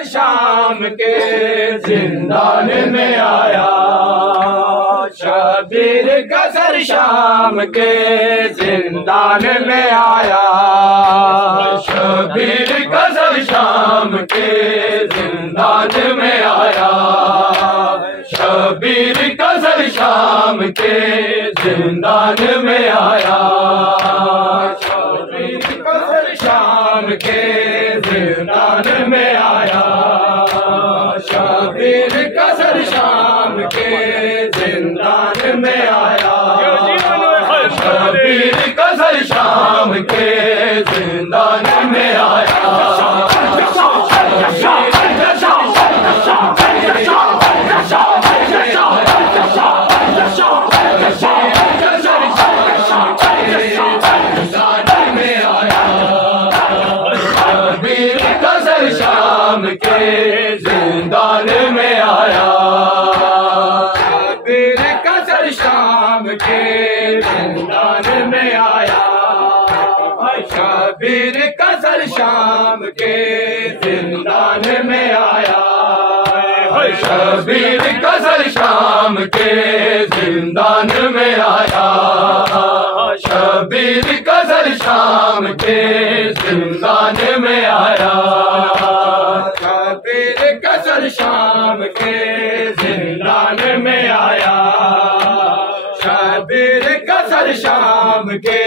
कसर शाम के जिंदान में आया। शबीर कसर शाम के जिंदान में आया। शबीर कसर शाम के जिंदान में आया। शबीर कसर शाम के जिंदान में आया। शबीर कसर शाम के जिंदान में आया। शबीर कसर शाम के जिंदान में आया। शबीर कसर शाम के जिंदान में आया। शाम के जिंदान में आया। शबीर कसर शाम के जिंदान में आया। शबीर कसर शाम के जिंदान में आया। शबीर कसर शाम के जिंदान में आया। शबीर कसर शाम के जिंदान में आया। शबीर कसर शाम के जिंदान में आया। शबीर कसर शाम के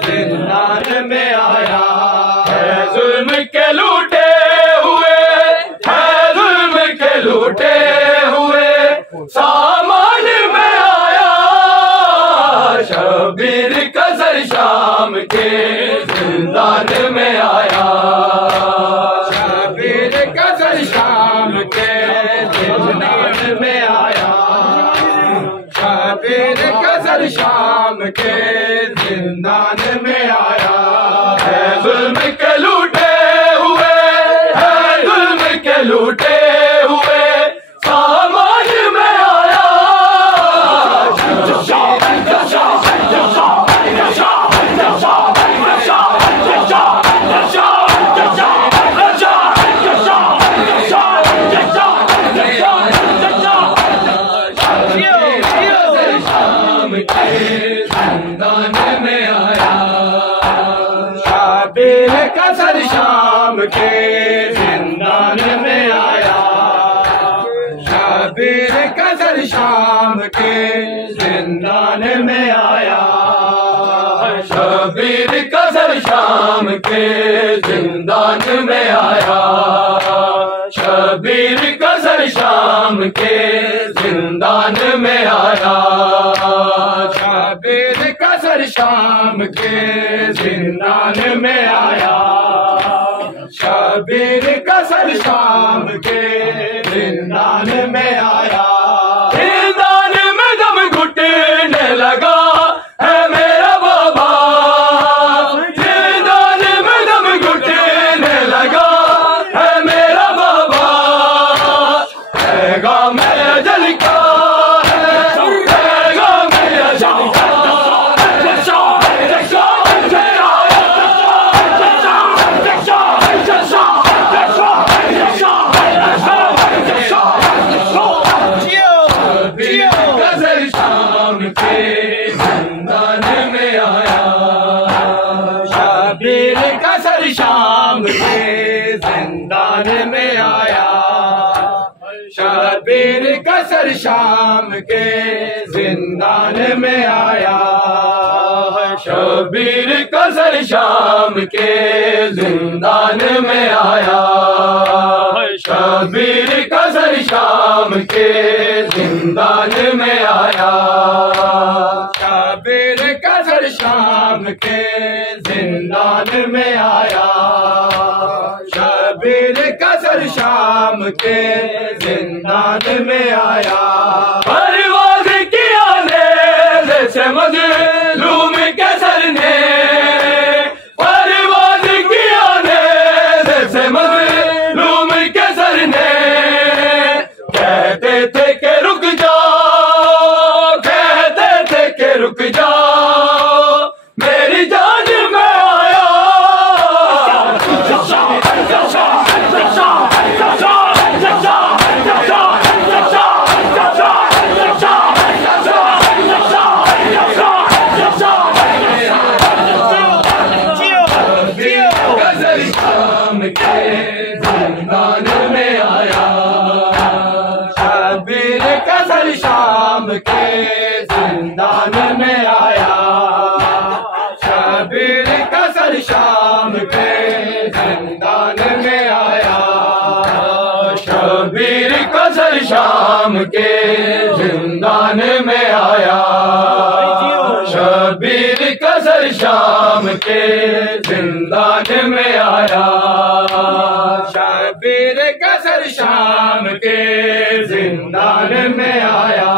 जिंदान में आया। है जुल्म के लूटे हुए, है जुल्म के लूटे हुए सामान में आया। शबीर कसर शाम के जिंदान में आया। शबीर कसर शाम के जिंदान में आया। शबीर कसर शाम के जिंदान में आया। है जुल्म के लूटे हुए, है जुल्म के लूटे हुए सामान में आया। शबीर कसर शाम के जिंदान में आया। शबीर कसर शाम के जिंदान में आया। शबीर कसर शाम के जिंदान में आया। शबीर कसर शाम के जिंदान में आया। शबीर कसर शाम के जिंदान में आया। शबीर कसर शाम के जिंदान में आया। जिंदान में दम घुटने लगा है मेरा बाबा। जिंदान में दम घुटने लगा है मेरा बाबा। पैगाम अजल का शबीर कसर शाम के जिंदान में आया। शबीर कसर शाम के जिंदान में आया। शबीर कसर शाम के जिंदान में आया। शबीर कसर शाम के जिंदान में आया। शबीर कसर शाम के जिंदान में आया। शबीर कसर शाम के जिंदान में आया। परवाज़ किया ने से मज़लूम के सर ने। परवाज़ किया ने से मज़लूम के सर ने। कहते थे कि रुक जाओ, कहते थे कि रुक जाओ, मेरी जान में आया। कसर शाम के जिंदान में आया। शबीर कसर शाम के जिंदान में आया। शबीर कसर शाम के जिंदान में आया।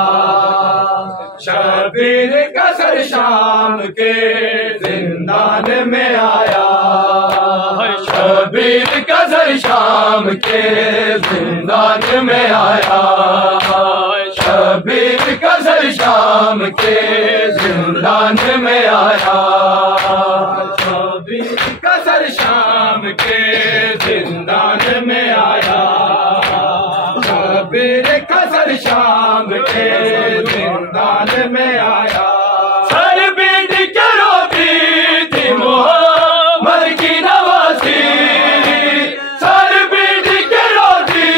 शबीर कसर शाम के जिंदान में आया। शबीर कसर शाम के जिंदान में आया। शबीर कसर शाम के जिंदान में आया। शबीर कसर शाम के जिंदान में आया। शबीर कसर शाम के जिंदान में आया। सर पीट के रोती थी मोहम्मद की नवासी। सर पीट के रोती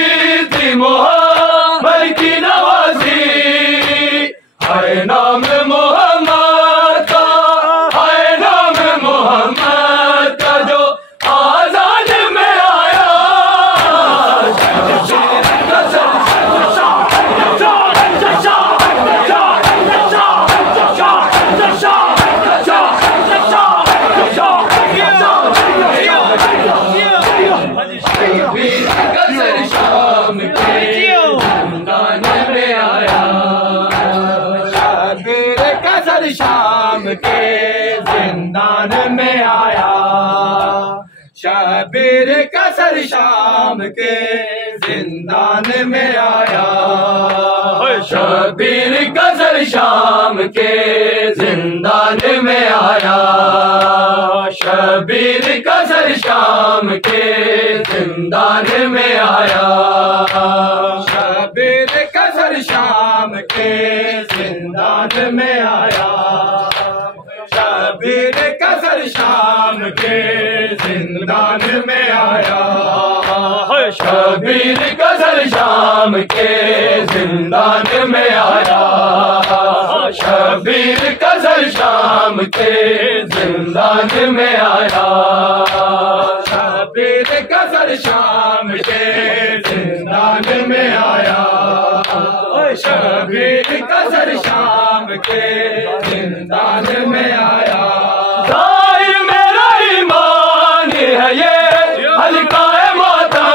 थी मोहम्मद की नवासी। हाय नाम मोहम्मद का, हाय नाम मोहम्मद का जो आजाद में आया। कसर शाम के जिंदान में आया। शबीर कसर शाम के जिंदान में आया। शबीर कसर शाम के जिंदान में आया। शबीर कसर शाम के जिंदान में आया। शबीर कसर शाम के जिंदान में आया। शबीर कसर शाम के जिंदान में आया। शबीर कसर शाम के जिंदान में आया। शबीर कसर शाम के जिंदान में आया। शबीर कसर शाम के जिंदान में आया। शबीर कसर शाम के जिंदान में आया। शबीर कसर शाम के जिंदान में आया। जाहिर मेरा ईमान है ये हल्का है माता।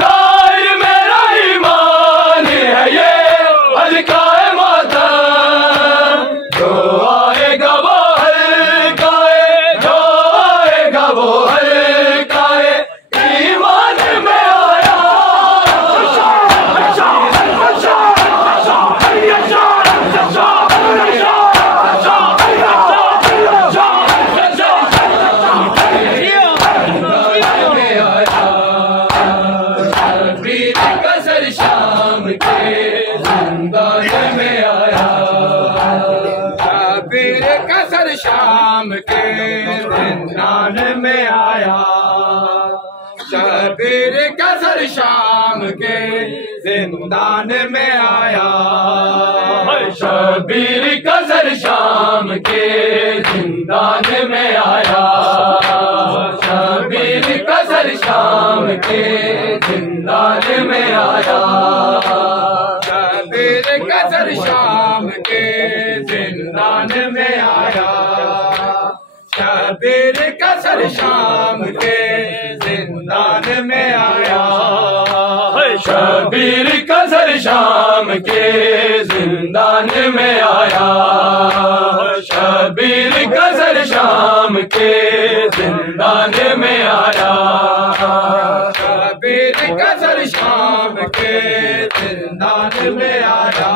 जाहिर मेरा ईमान है ये हल्का है माता। जो आएगा वो हल्का है, जो आएगा वो हल्का है। ईमान में आया। कसर शाम के जिंदान में आया। शबीर कसर शाम के जिंदान में आया। शबीर कसर शाम के जिंदान में आया। शबीर कसर शाम के जिंदान में आया। शबीर कसर शाम के जिंदान में आया। शबीर कसर शाम के जिंदान में आया। शबीर कसर शाम के जिंदान में आया। शबीर कसर शाम के जिंदान में आया। शबीर कसर शाम के जिंदान में आया। शबीर कसर शाम के जिंदान में आया।